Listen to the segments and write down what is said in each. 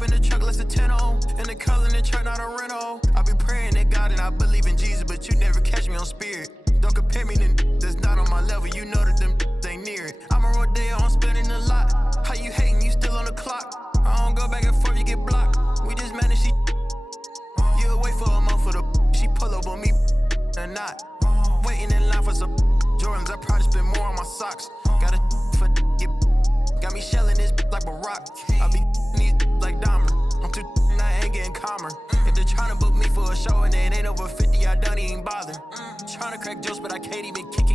hop in the truck, let's a 10 on. And the color in the truck, not a rental. I be praying to God and I believe in Jesus, but you never catch me on spirit. Don't compare me to that's not on my level, you know that them ain't near it. I'm a Rodeo, I'm spending a lot. How you hating, you still on the clock. I don't go back and forth, you get blocked. We just managed, you'll wait for a month for the she pull up on me or not. Waiting in line for some Jordans, I probably spend more on my socks. Got a for got me shelling this like a rock. I be these like Dahmer. I'm too and I ain't getting calmer. If they're trying to book me for a show and it ain't over 50, I don't even bother. Trying to crack jokes, but I can't even keep.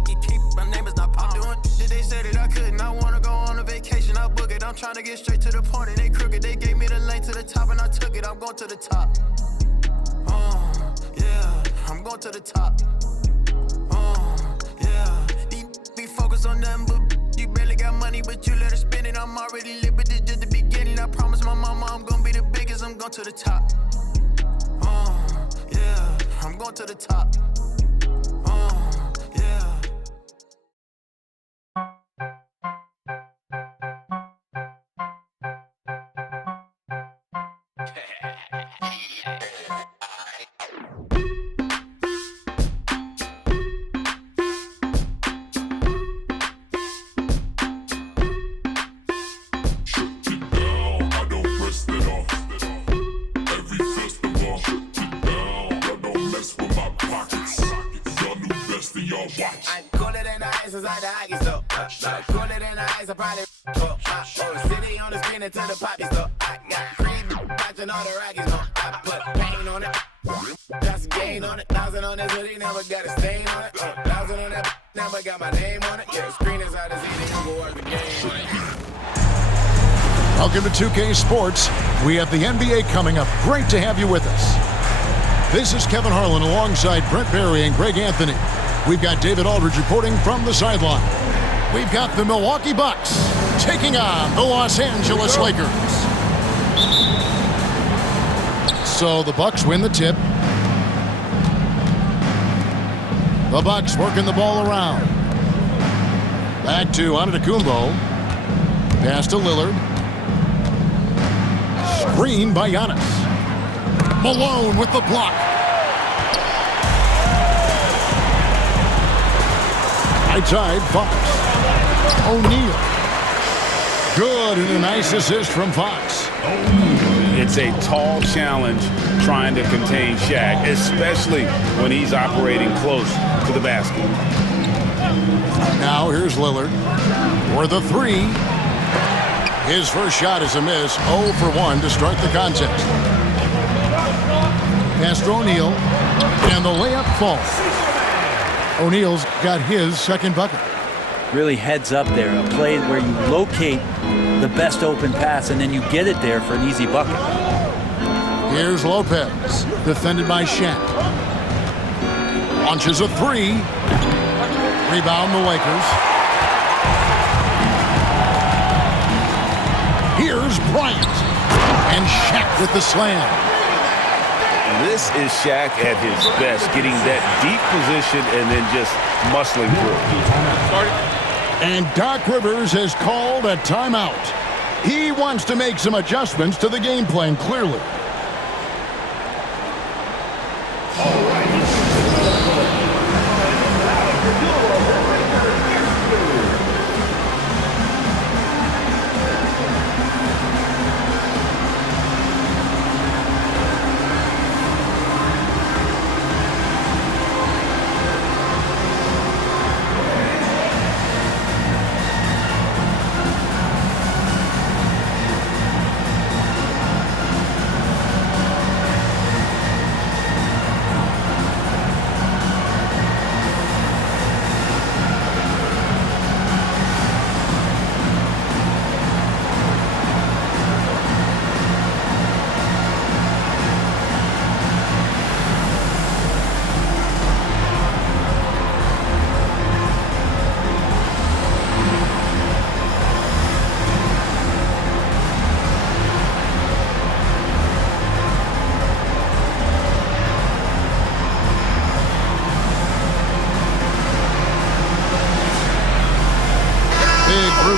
My name is not Pop. Doing did they say that I couldn't? I wanna go on a vacation, I book it. I'm trying to get straight to the point and they crooked. They gave me the lane to the top and I took it. I'm going to the top. Yeah, I'm going to the top. Yeah, these be focused on them, but you barely got money, but you let her spend it. I'm already lit, but this just the beginning. I promise my mama I'm gonna be the biggest. I'm going to the top. Yeah, I'm going to the top. Yeah. I'm cooler than the ice inside the hockey store. Cooler than the ice, I probably oh, the city on the screen into the poppy store. I got cream watching all the Rockies on. I put paint on it, just gain on it. 1,000 on this hoodie, never got a stain on it. 1,000 on that, never got my name on it. Yeah, screen inside the city, I'm gonna watch the game on it. Welcome to 2K Sports. We have the NBA coming up. Great to have you with us. This is Kevin Harlan alongside Brent Barry and Greg Anthony. We've got David Aldridge reporting from the sideline. We've got the Milwaukee Bucks taking on the Los Angeles Lakers. So the Bucks win the tip. The Bucks working the ball around. Back to Antetokounmpo. Pass to Lillard. Screen by Giannis. Malone with the block. Right side, Fox. O'Neal. Good, and a nice assist from Fox. It's a tall challenge trying to contain Shaq, especially when he's operating close to the basket. Now here's Lillard for the three. His first shot is a miss. 0 for 1 to start the contest. Pass to O'Neal, and the layup falls. O'Neal's got his second bucket. Really heads up there, a play where you locate the best open pass and then you get it there for an easy bucket. Here's Lopez, defended by Shaq. Launches a three. Rebound the Lakers. Here's Bryant. And Shaq with the slam. This is Shaq at his best, getting that deep position and then just muscling through. And Doc Rivers has called a timeout. He wants to make some adjustments to the game plan, clearly.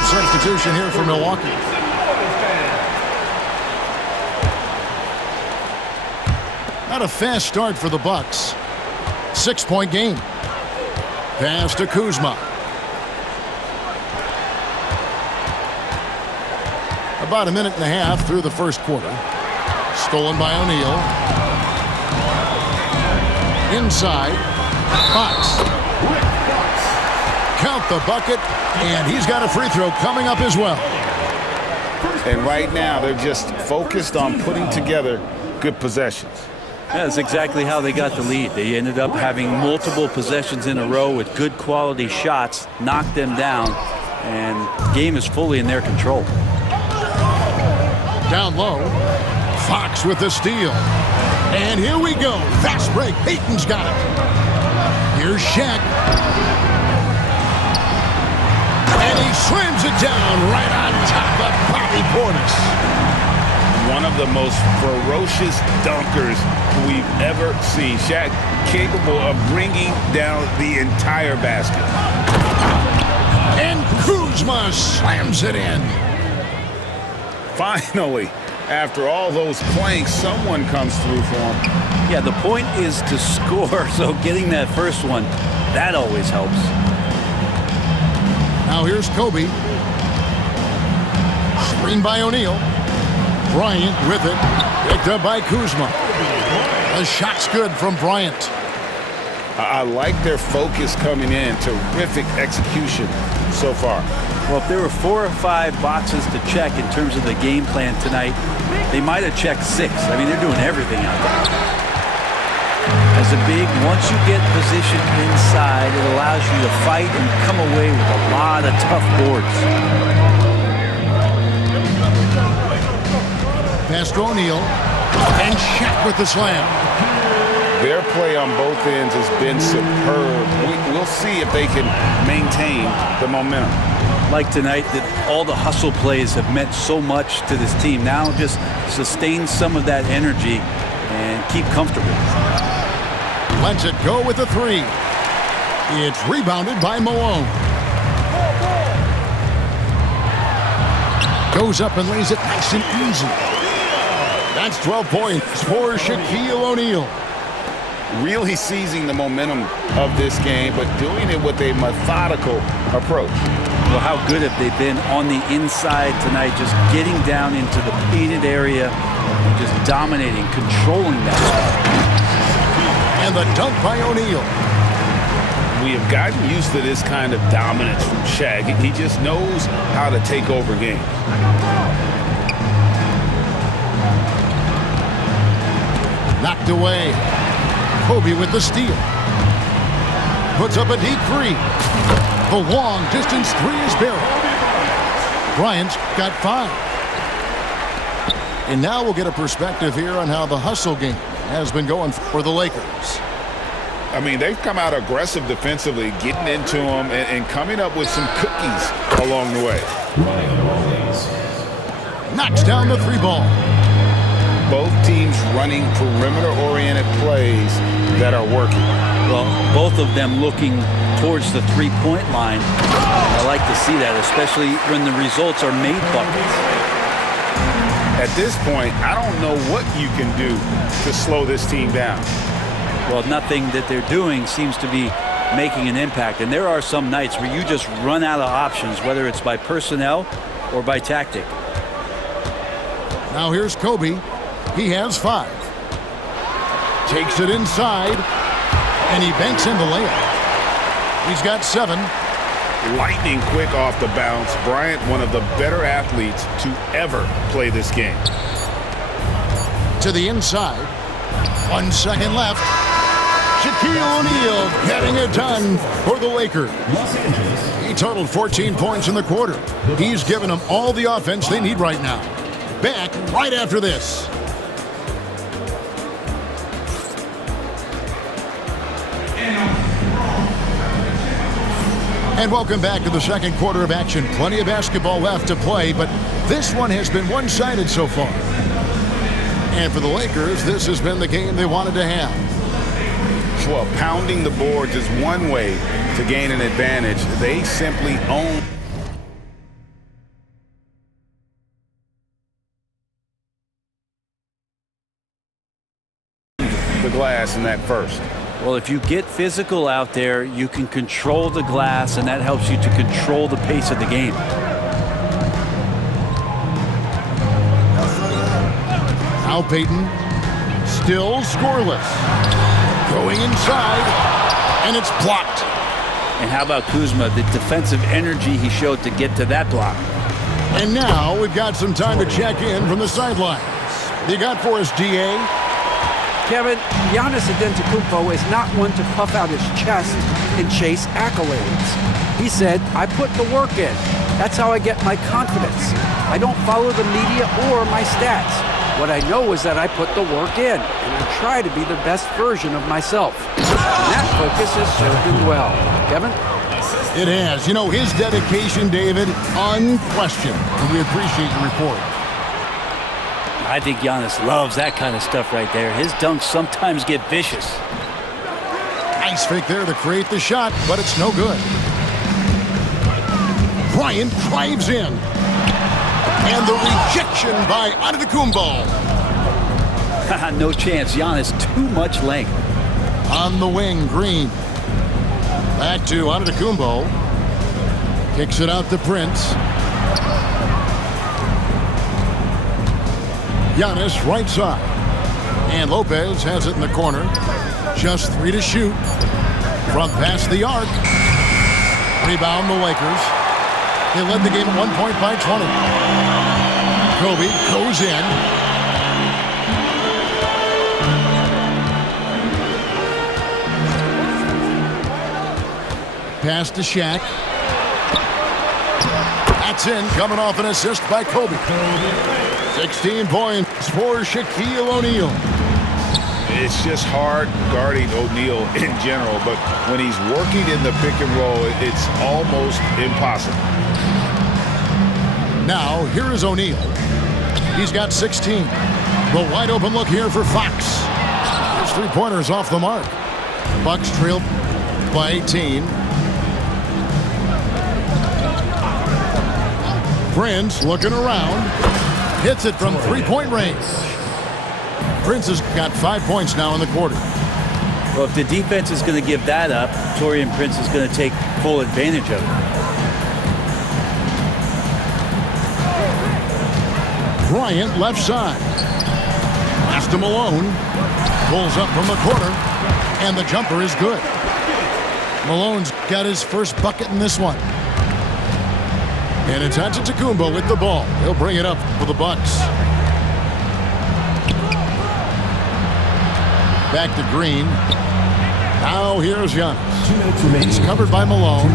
Substitution here for Milwaukee. Not a fast start for the Bucks. 6-point game. Pass to Kuzma. About a minute and a half through the first quarter. Stolen by O'Neal. Inside. Fox. Count the bucket, and he's got a free throw coming up as well. And right now, they're just focused on putting together good possessions. Yeah, that's exactly how they got the lead. They ended up having multiple possessions in a row with good quality shots, knocked them down, and the game is fully in their control. Down low, Fox with the steal. And here we go. Fast break. Payton's got it. Here's Shaq. And he slams it down right on top of Bobby Portis. One of the most ferocious dunkers we've ever seen. Shaq capable of bringing down the entire basket. And Kuzma slams it in. Finally, after all those planks, someone comes through for him. Yeah, the point is to score, so getting that first one, that always helps. Now here's Kobe. Screen by O'Neal. Bryant with it. Picked up by Kuzma. The shot's good from Bryant. I like their focus coming in. Terrific execution so far. Well, if there were 4 or 5 boxes to check in terms of the game plan tonight, they might have checked 6. I mean, they're doing everything out there. As a big, once you get positioned inside, it allows you to fight and come away with a lot of tough boards. Pass to O'Neal. And Shaq with the slam. Their play on both ends has been superb. We'll see if they can maintain the momentum. Like tonight, that all the hustle plays have meant so much to this team. Now just sustain some of that energy and keep comfortable. Lets it go with a 3. It's rebounded by Malone. Goes up and lays it nice and easy. That's 12 points for Shaquille O'Neal. Really seizing the momentum of this game, but doing it with a methodical approach. Well, how good have they been on the inside tonight, just getting down into the painted area and just dominating, controlling that spot. And the dunk by O'Neal. We have gotten used to this kind of dominance from Shaq. He just knows how to take over games. Knocked away. Kobe with the steal. Puts up a deep 3. The long distance 3 is buried. Bryant's got 5. And now we'll get a perspective here on how the hustle game has been going for the Lakers. I mean, they've come out aggressive defensively, getting into them and coming up with some cookies along the way. Knocks down the 3 ball. Both teams running perimeter-oriented plays that are working. Well, both of them looking towards the 3-point line. I like to see that, especially when the results are made buckets. At this point, I don't know what you can do to slow this team down. Well, nothing that they're doing seems to be making an impact. And there are some nights where you just run out of options, whether it's by personnel or by tactic. Now here's Kobe. He has 5. Takes it inside, and he banks in the layup. He's got 7. Lightning quick off the bounce. Bryant, one of the better athletes to ever play this game. To the inside. 1 second left. Shaquille O'Neal getting it done for the Lakers. He totaled 14 points in the quarter. He's given them all the offense they need right now. Back right after this. And welcome back to the second quarter of action. Plenty of basketball left to play, but this one has been one-sided so far. And for the Lakers, this has been the game they wanted to have. Well, pounding the boards is one way to gain an advantage. They simply own. the glass in that first. Well, if you get physical out there, you can control the glass, and that helps you to control the pace of the game. Al Payton, still scoreless. Going inside, and it's blocked. And how about Kuzma, the defensive energy he showed to get to that block. And now we've got some time to check in from the sidelines. What you got for us, D.A.? Kevin, Giannis Antetokounmpo is not one to puff out his chest and chase accolades. He said, I put the work in. That's how I get my confidence. I don't follow the media or my stats. What I know is that I put the work in, and I try to be the best version of myself. And that focus has served him well. Kevin? It has. You know, his dedication, David, unquestioned. And we appreciate your report. I think Giannis loves that kind of stuff right there. His dunks sometimes get vicious. Nice fake there to create the shot, but it's no good. Bryant drives in. And the rejection by Antetokounmpo. No chance. Giannis, too much length. On the wing, Green. Back to Antetokounmpo. Kicks it out to Prince. Giannis right side. And Lopez has it in the corner. Just 3 to shoot. From past the arc. Rebound the Lakers. They led the game at 1 point by 20. Kobe goes in. Pass to Shaq. That's in, coming off an assist by Kobe. 16 points for Shaquille O'Neal. It's just hard guarding O'Neal in general, but when he's working in the pick and roll, it's almost impossible. Now, here is O'Neal. He's got 16. The wide open look here for Fox. His three-pointers off the mark. Bucks trail by 18. Prince looking around. Hits it from three-point range. Prince has got 5 points now in the quarter. Well, if the defense is going to give that up, Taurean Prince is going to take full advantage of it. Bryant left side. Pass to Malone. Pulls up from the corner. And the jumper is good. Malone's got his first bucket in this one. And it's Antetokounmpo with the ball. He'll bring it up for the Bucks. Back to Green. Now here's Giannis. He's covered by Malone.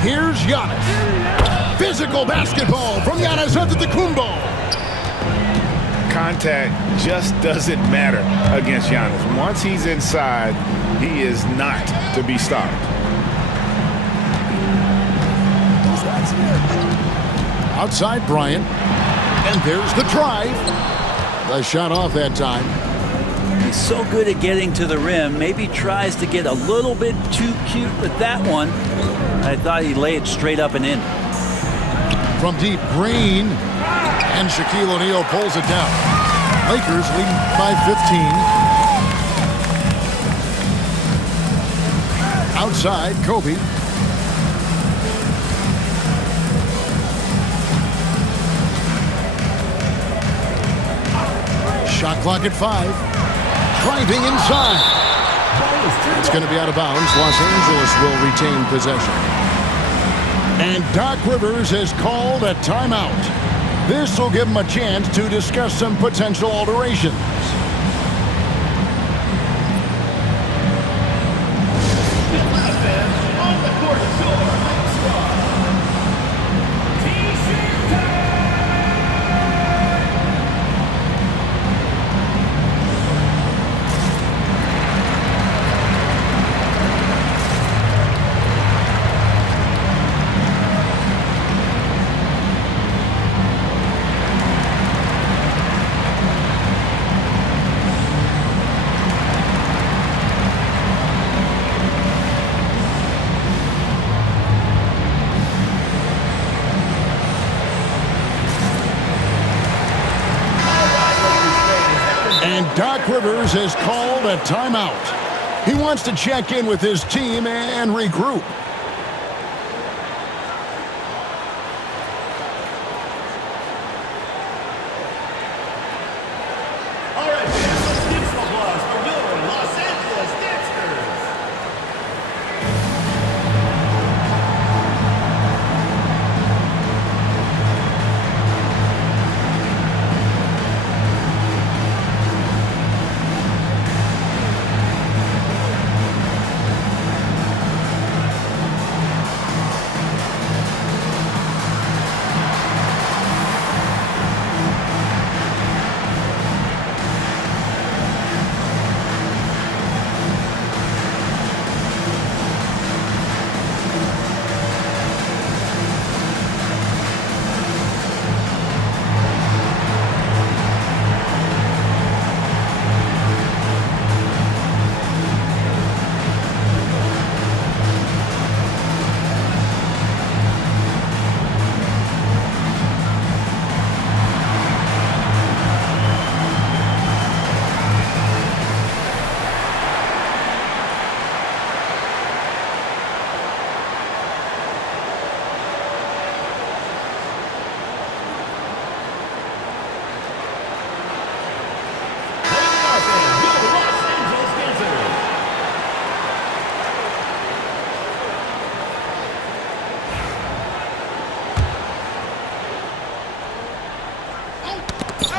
Here's Giannis. Physical basketball from Giannis Antetokounmpo. Contact just doesn't matter against Giannis. Once he's inside, he is not to be stopped. Outside Bryant. And there's the drive. The shot off that time. He's so good at getting to the rim. Maybe tries to get a little bit too cute with that one. I thought he'd lay it straight up and in. From deep, Green. And Shaquille O'Neal pulls it down. Lakers leading by 15. Outside, Kobe. Shot clock at 5. Driving inside. It's going to be out of bounds. Los Angeles will retain possession. And Doc Rivers has called a timeout. This will give him a chance to discuss some potential alterations. Doc Rivers has called a timeout. He wants to check in with his team and regroup. All right, fans, let's give some applause for your Los Angeles Gangsters.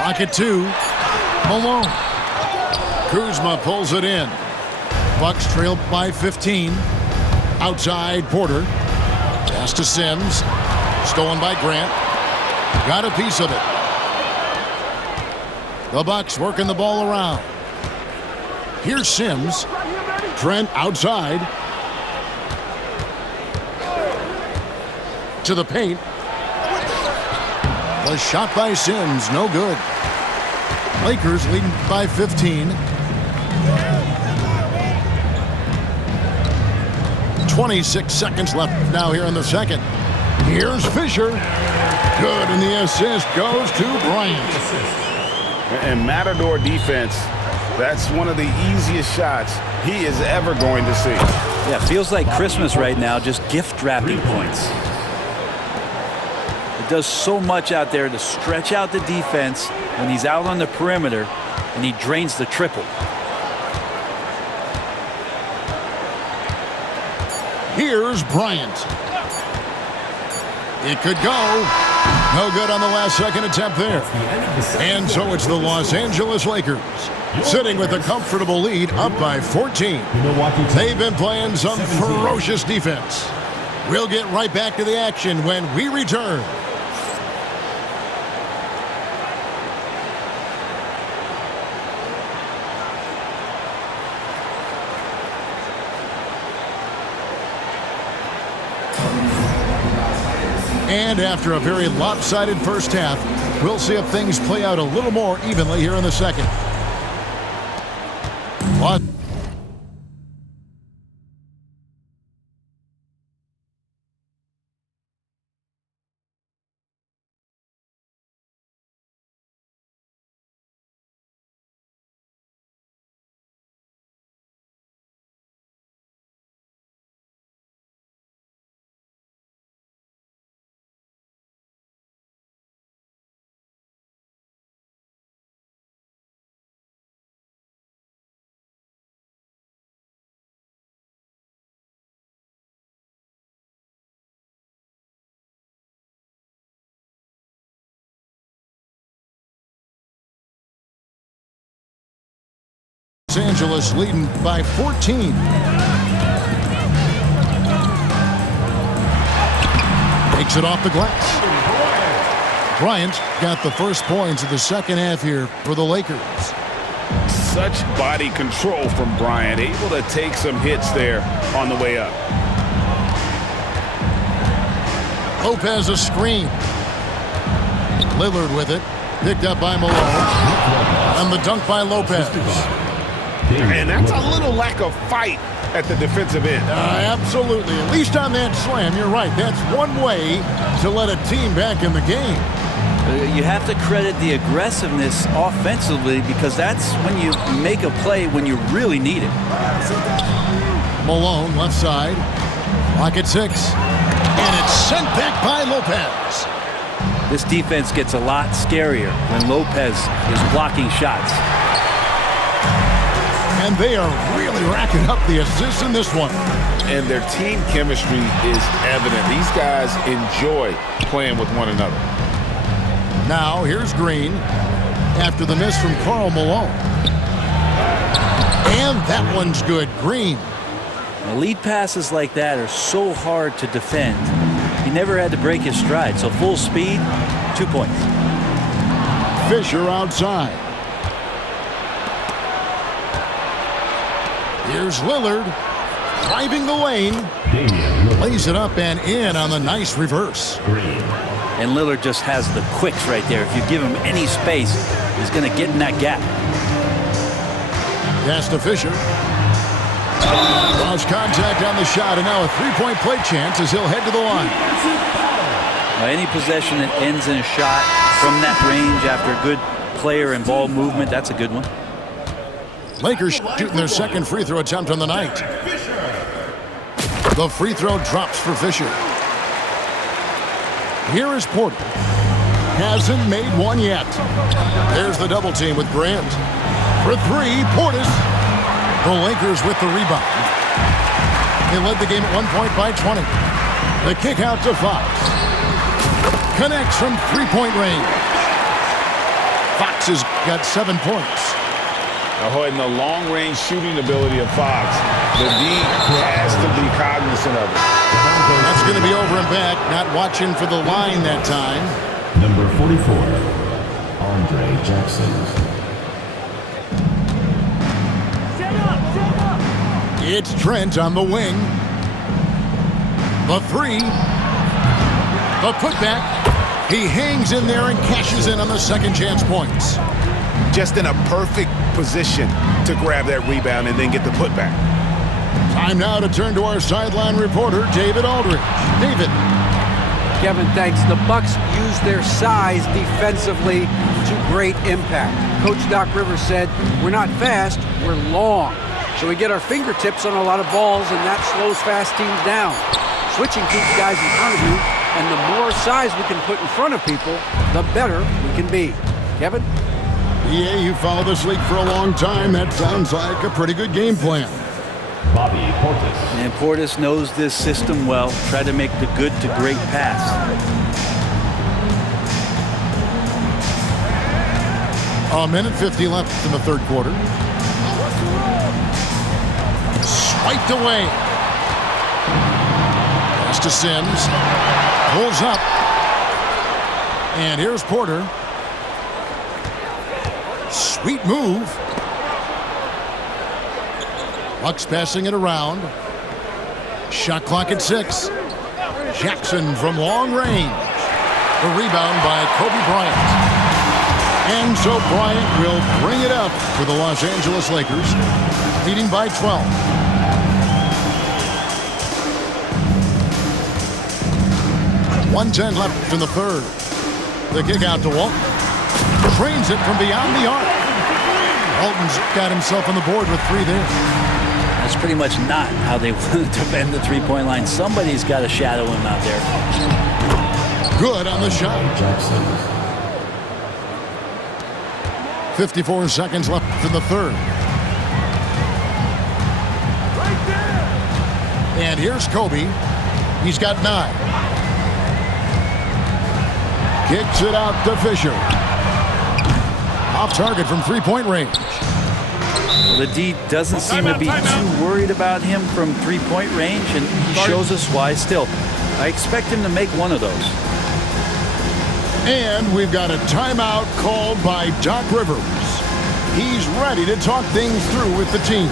Pocket 2. Malone. Kuzma pulls it in. Bucks trail by 15. Outside Porter. Pass to Sims. Stolen by Grant. Got a piece of it. The Bucks working the ball around. Here's Sims. Trent outside. To the paint. The shot by Sims, no good. Lakers leading by 15. 26 seconds left now here in the second. Here's Fisher. Good, and the assist goes to Bryant. And Matador defense, that's one of the easiest shots he is ever going to see. Yeah, feels like Christmas right now, just gift wrapping points. It does so much out there to stretch out the defense when he's out on the perimeter, and he drains the triple. Here's Bryant. It could go. No good on the last second attempt there. And so it's the Los Angeles Lakers sitting with a comfortable lead up by 14. They've been playing some ferocious defense. We'll get right back to the action when we return. And after a very lopsided first half, we'll see if things play out a little more evenly here in the second. What? Los Angeles leading by 14. Takes it off the glass. Bryant got the first points of the second half here for the Lakers. Such body control from Bryant, able to take some hits there on the way up. Lopez a screen. Lillard with it. Picked up by Malone. And the dunk by Lopez. And that's a little lack of fight at the defensive end. Absolutely. At least on that slam, you're right. That's one way to let a team back in the game. You have to credit the aggressiveness offensively because that's when you make a play when you really need it. Malone, left side. Lock at 6. And it's sent back by Lopez. This defense gets a lot scarier when Lopez is blocking shots. And they are really racking up the assists in this one. And their team chemistry is evident. These guys enjoy playing with one another. Now, here's Green after the miss from Karl Malone. And that one's good. Green. Now, lead passes like that are so hard to defend. He never had to break his stride, so full speed, 2 points. Fisher outside. Here's Lillard driving the lane. Lays it up and in on the nice reverse. And Lillard just has the quicks right there. If you give him any space, he's going to get in that gap. Pass to Fisher. Lost contact on the shot, and now a three-point play chance as he'll head to the line. Now, any possession that ends in a shot from that range after a good player and ball movement, that's a good one. Lakers shooting their second free throw attempt on the night. The free throw drops for Fisher. Here is Porter. Hasn't made one yet. There's the double team with Grant. For three, Portis. The Lakers with the rebound. They led the game at 1 point by 20. The kick out to Fox. Connects from three-point range. Fox has got 7 points. And the long-range shooting ability of Fox, the D has to be cognizant of it. That's going to be over and back. Not watching for the line that time. Number 44, Andre Jackson. It's Trent on the wing. The three. The putback. He hangs in there and cashes in on the second chance points. Just in a perfect position to grab that rebound and then get the putback. Time now to turn to our sideline reporter, David Aldridge. David. Kevin, thanks. The Bucks use their size defensively to great impact. Coach Doc Rivers said, we're not fast, we're long. So we get our fingertips on a lot of balls, and that slows fast teams down. Switching keeps guys in front of you, and the more size we can put in front of people, the better we can be. Kevin? Yeah, you followed this league for a long time. That sounds like a pretty good game plan. Bobby Portis. And Portis knows this system well. Try to make the good to great pass. A minute 50 left in the third quarter. Swiped away. Pass to Sims. Pulls up. And here's Porter. Sweet move. Bucks passing it around. Shot clock at 6. Jackson from long range. The rebound by Kobe Bryant. And so Bryant will bring it up for the Los Angeles Lakers, leading by 12. .110 left in the third. The kick out to Walton. Trains it from beyond the arc. Walton's got himself on the board with 3 there. That's pretty much not how they want to defend the three-point line. Somebody's got to shadow him out there. Good on the shot. 54 seconds left in the third. And here's Kobe. He's got 9. Kicks it out to Fisher. Off target from three-point range. Well, the D doesn't seem to be too worried about him from three-point range, and he shows us why still. I expect him to make one of those. And we've got a timeout called by Doc Rivers. He's ready to talk things through with the team.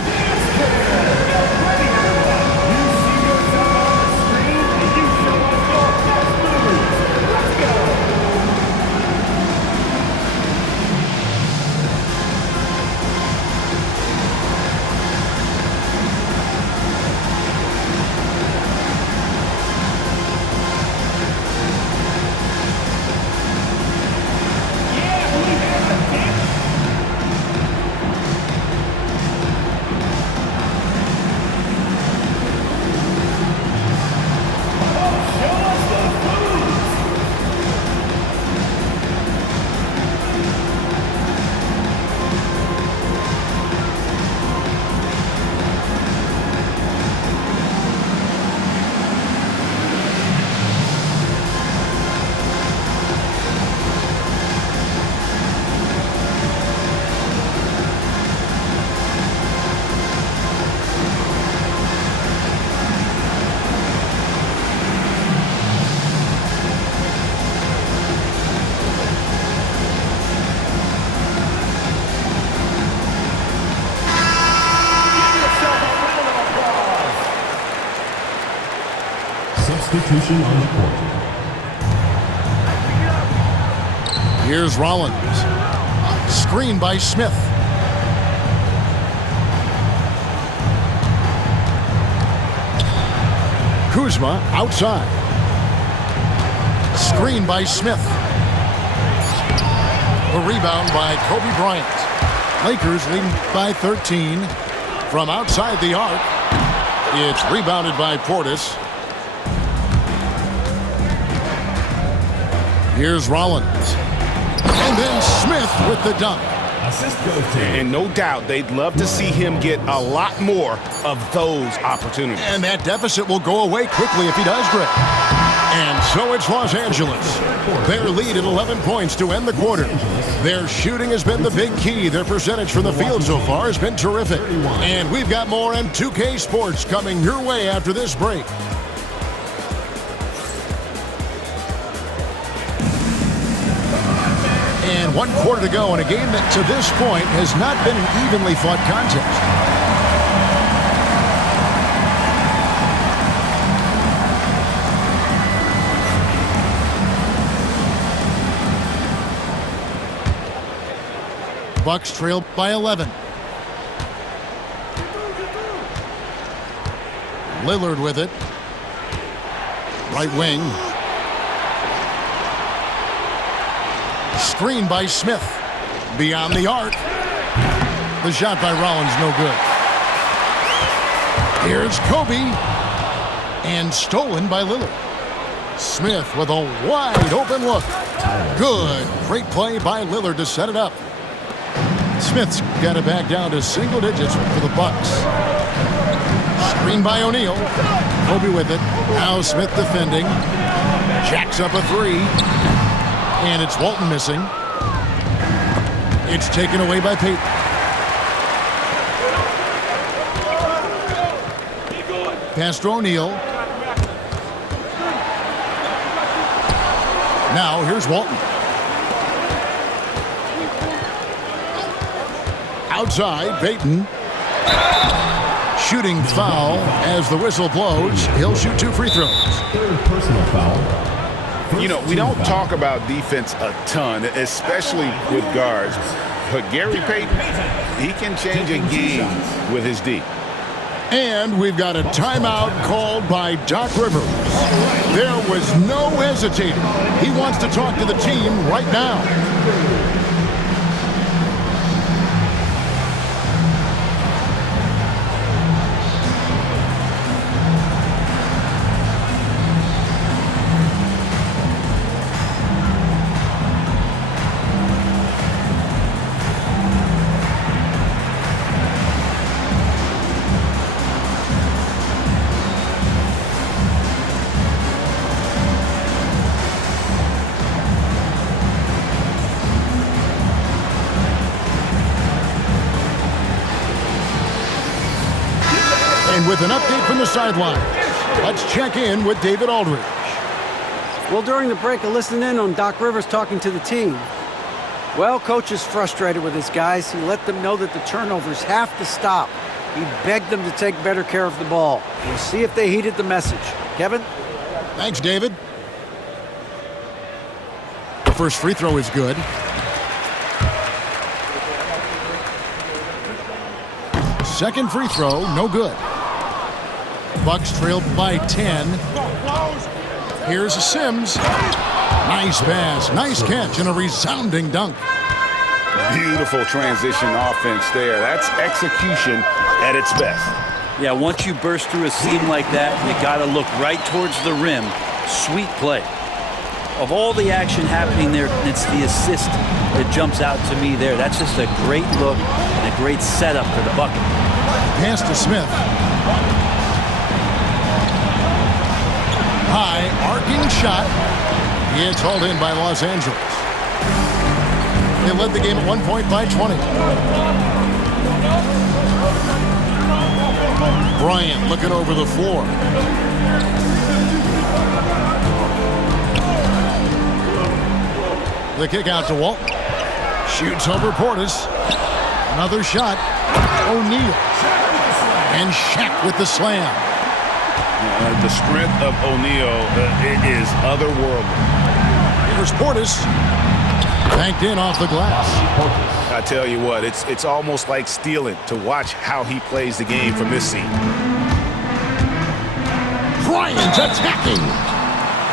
Substitution on the court. Here's Rollins. Screen by Smith. Kuzma outside. Screen by Smith. A rebound by Kobe Bryant. Lakers leading by 13 from outside the arc. It's rebounded by Portis. Here's Rollins. And then Smith with the dunk. Assist goes to. And no doubt they'd love to see him get a lot more of those opportunities. And that deficit will go away quickly if he does, Greg. And so it's Los Angeles. Their lead at 11 points to end the quarter. Their shooting has been the big key. Their percentage from the field so far has been terrific. And we've got more M2K Sports coming your way after this break. And 1 quarter to go in a game that to this point has not been an evenly fought contest. Bucks trail by 11. Lillard with it. Right wing. Screen by Smith. Beyond the arc. The shot by Rollins, no good. Here's Kobe. And stolen by Lillard. Smith with a wide open look. Good. Great play by Lillard to set it up. Smith's got it back down to single digits for the Bucks. Screen by O'Neal. Kobe with it. Now Smith defending. Jacks up a three. And it's Walton missing. It's taken away by Payton. Pass to O'Neal. Now here's Walton. Outside, Payton. Shooting foul as the whistle blows. He'll shoot 2 free throws. Third personal foul. You know, we don't talk about defense a ton, especially with guards. But Gary Payton, he can change a game with his D. And we've got a timeout called by Doc Rivers. There was no hesitating. He wants to talk to the team right now. With an update from the sideline, let's check in with David Aldridge. Well, during the break, I listened in on Doc Rivers talking to the team. Well, coach is frustrated with his guys. He let them know that the turnovers have to stop. He begged them to take better care of the ball. We'll see if they heeded the message. Kevin? Thanks, David. The first free throw is good. Second free throw, no good. Bucks trailed by 10. Here's Sims. Nice pass, nice catch, and a resounding dunk. Beautiful transition offense there. That's execution at its best. Yeah, once you burst through a seam like that, you got to look right towards the rim. Sweet play. Of all the action happening there, it's the assist that jumps out to me there. That's just a great look and a great setup for the bucket. Pass to Smith. High arcing shot. It's hauled in by Los Angeles. They led the game at 1 point by 20. Bryant looking over the floor. The kick out to Walton. Shoots over Portis. Another shot. O'Neal. And Shaq with the slam. The strength of O'Neal is otherworldly. Here's Portis. Banked in off the glass. I tell you what, it's almost like stealing to watch how he plays the game from this seat. Bryant attacking.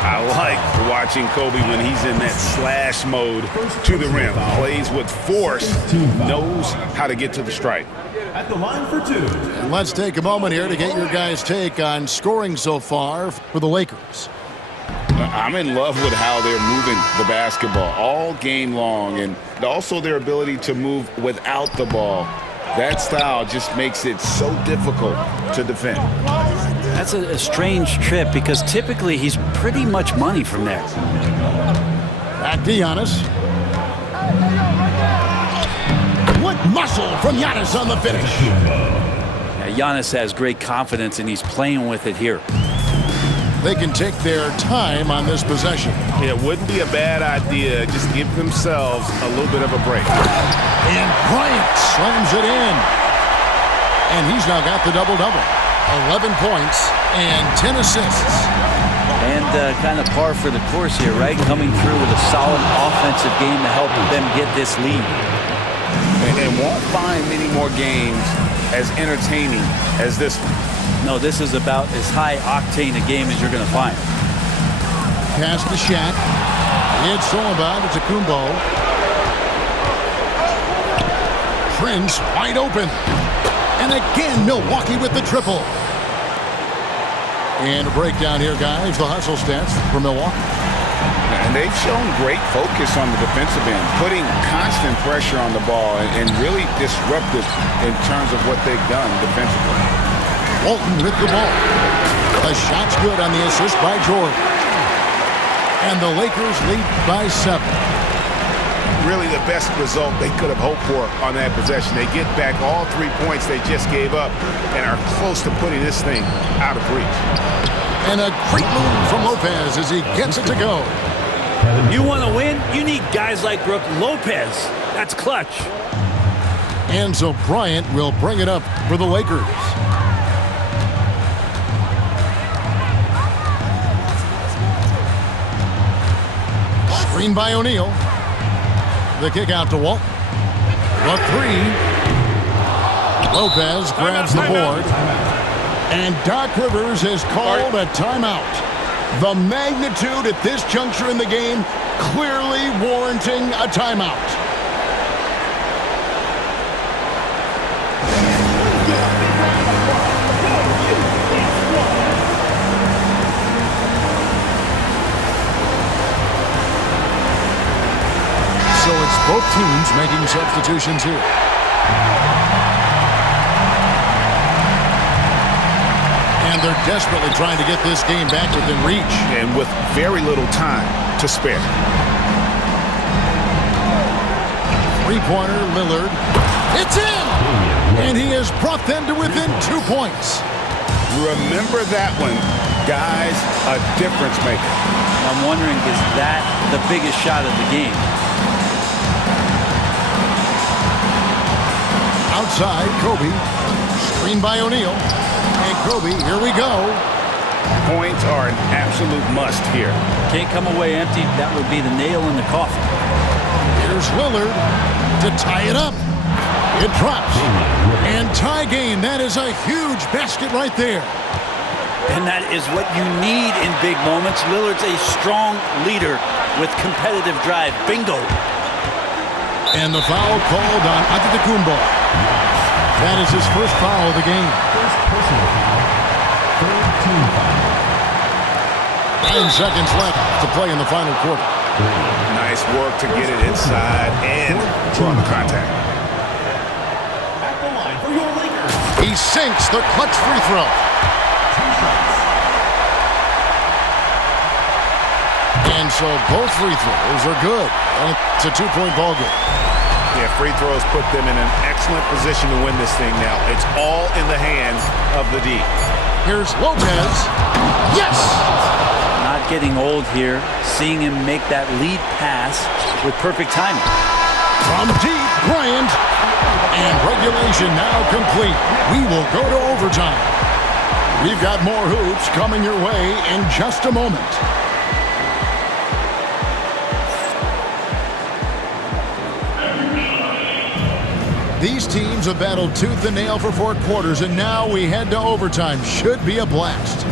I like watching Kobe when he's in that slash mode to the rim. Plays with force, knows how to get to the stripe. At the line for two. And let's take a moment here to get your guys' take on scoring so far for the Lakers. I'm in love with how they're moving the basketball all game long, and also their ability to move without the ball. That style just makes it so difficult to defend. That's a strange trip because typically he's pretty much money from there. Back to Giannis. What muscle from Giannis on the finish. Yeah, Giannis has great confidence and he's playing with it here. They can take their time on this possession. It wouldn't be a bad idea. Just give themselves a little bit of a break. And Bryant slams it in. And he's now got the double-double. 11 points and 10 assists. And kind of par for the course here, right? Coming through with a solid offensive game to help them get this lead. And won't find many more games as entertaining as this one. No, this is about as high-octane a game as you're going to find. Pass to Shaq. It's all about Antetokounmpo. Prince wide open. And again, Milwaukee with the triple. And a breakdown here, guys. The hustle stats for Milwaukee. And they've shown great focus on the defensive end, putting constant pressure on the ball and really disruptive in terms of what they've done defensively. Walton with the ball. The shot's good on the assist by Jordan. And the Lakers lead by 7. Really the best result they could have hoped for on that possession. They get back all 3 points they just gave up and are close to putting this thing out of reach. And a great move from Lopez as he gets it to go. You want to win? You need guys like Brook Lopez. That's clutch. And so Bryant will bring it up for the Lakers. Screen by O'Neal. The kick out to Walt. The 3. Lopez grabs the board. And Doc Rivers has called a timeout. The magnitude at this juncture in the game clearly warranting a timeout. So it's both teams making substitutions here. And they're desperately trying to get this game back within reach. And with very little time to spare. Three-pointer, Lillard. It's in! And he has brought them to within 2 points. Remember that one, guys, a difference maker. I'm wondering, is that the biggest shot of the game? Outside, Kobe. Screen by O'Neal. And Kobe, here we go. Points are an absolute must here. Can't come away empty. That would be the nail in the coffin. Here's Lillard to tie it up. It drops. And tie game. That is a huge basket right there. And that is what you need in big moments. Lillard's a strong leader with competitive drive. Bingo. And the foul called on Antetokounmpo. That is his first foul of the game. First personal foul. Third team foul. 9 seconds left to play in the final quarter. Nice work to get it inside and draw the contact. At the line for your Lakers. He sinks the clutch free throw. 2 shots. And so both free throws are good. And it's a 2-point ball game. Yeah, free throws put them in an excellent position to win this thing now. It's all in the hands of the D. Here's Lopez. Yes! Not getting old here. Seeing him make that lead pass with perfect timing. From deep, Bryant. And regulation now complete. We will go to overtime. We've got more hoops coming your way in just a moment. These teams have battled tooth and nail for 4 quarters, and now we head to overtime. Should be a blast.